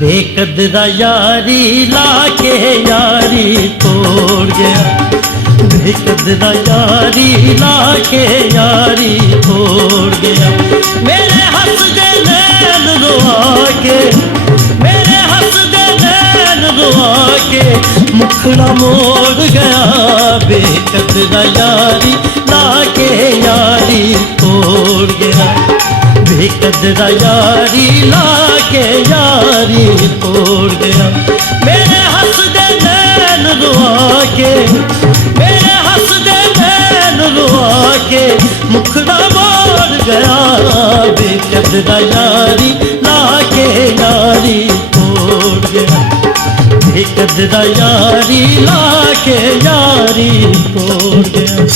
बेकदरा यारी लाके यारी तोड़ गया, बेकदरा यारी लाके यारी तोड़ गया। मेरे हंसदे नैन रुआ के, मेरे हंसदे नैन रुआ के मुखड़ा मोड़ गया। बेकदरा यारी लाके यारी तोड़ गया, बेकदरा यारी लाके यारी तोड़ गया। मेरे हंसदे नैन रुआ के, मेरे हंसदे नैन रुआ के मुखड़ा मोड़ गया। बेकदरा यारी लाके यारी तोड़ गया, बेकदरा यारी लाके यारी तोड़ गया।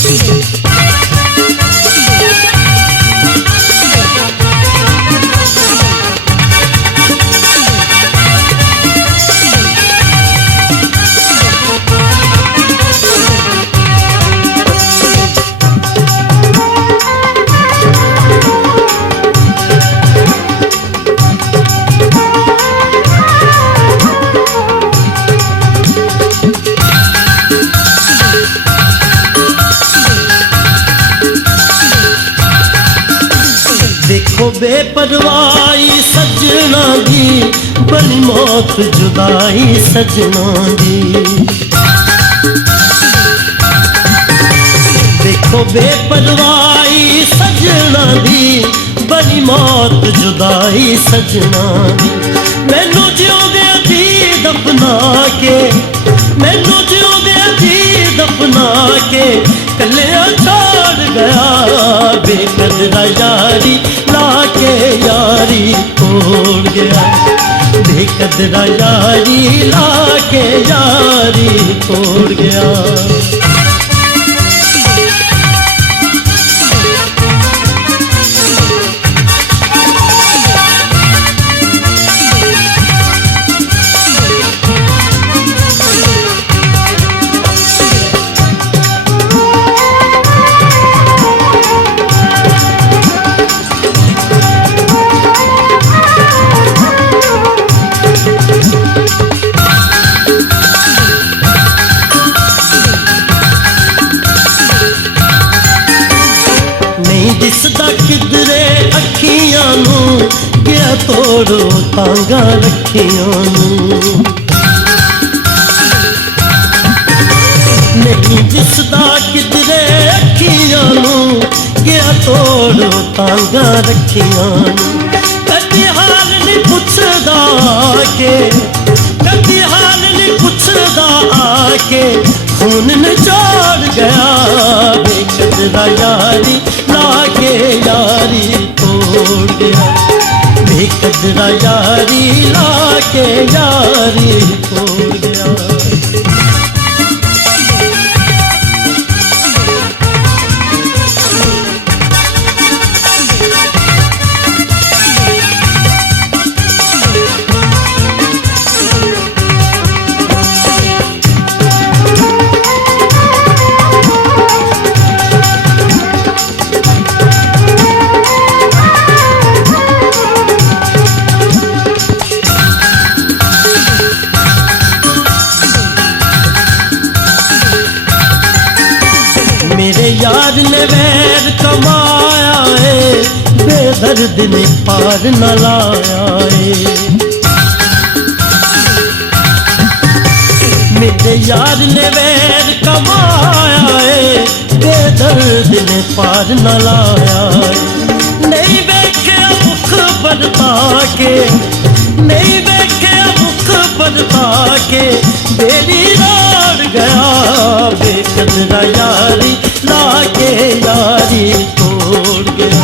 देखो बेपरवाही सजना दी, बनी मौत जुदाई सजना दी। देखो बेपरवाही सजना दी, बनी मौत जुदाई सजना दी। मैनू जिउंदे दी दफना के, मैनू जिउंदे दी दफना के कल्लियां छोड़ गया। बेकदरा यारी लाके यारी तोड़ गया, बेकदरा यारी लाके यारी तोड़ गया। दिसदा किधरे अखियां नू गया तोड़ो तांगा रखियां नू। नहीं दिसदा किधरे अखियां नू गया तोड़ो तांगा रखियां नू। कदी हाल नहीं पुछदा आके, कदी हाल नहीं पुछदा आके खून निचोड़ गया। बेकदरा यारी लाके यारी तोड़ गया, बेकदरा यारी लाके यारी तोड़ गया। मेरे यार ने वैर कमाया है, बेदर्द ने पार न लाया है। मेरे यार ने वैर कमाया है, बेदर्द ने पार न लाया है। नहीं वेख्या मुख बरता के, नहीं वेख्या मुख बरता के बेरी रोड़ गया। बेकदरा यारी लाके यारी तोड़ गया,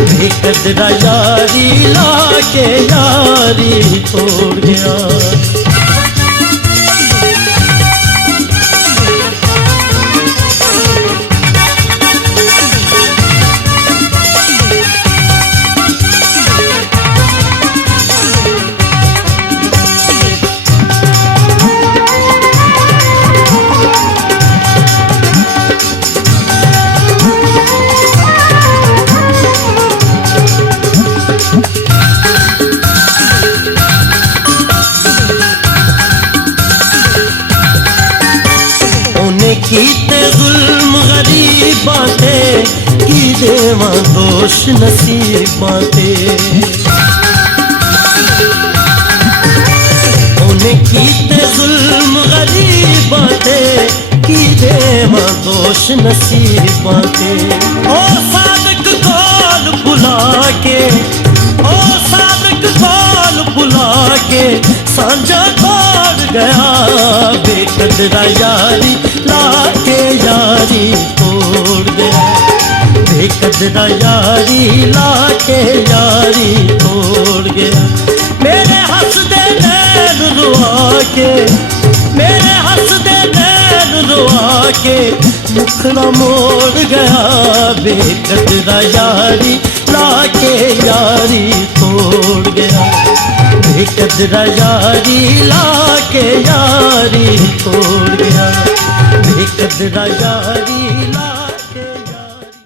बेकदरा यारी लाके यारी तोड़ गया। देवां दोष नसीबां ते। उन्हें कीते जुल्म गरीबां ते, की देवां दोष नसीबां ते। ओ सादिक कौल बुला के, ओ सादिक कौल बुला के सांझा तोड़ गया। बेकदरा यारी लाके यारी तोड़ गया। बेकदरा यारी लाके यारी तोड़ गया। मेरे हंसदे नैन रुआ के, मेरे हंसदे नैन रुआ के मुखड़ा मोड़ गया। बेकदरा यारी लाके यारी तोड़ गया। बेकदरा यारी लाके यारी तोड़ गया। बेकदरा यारी ला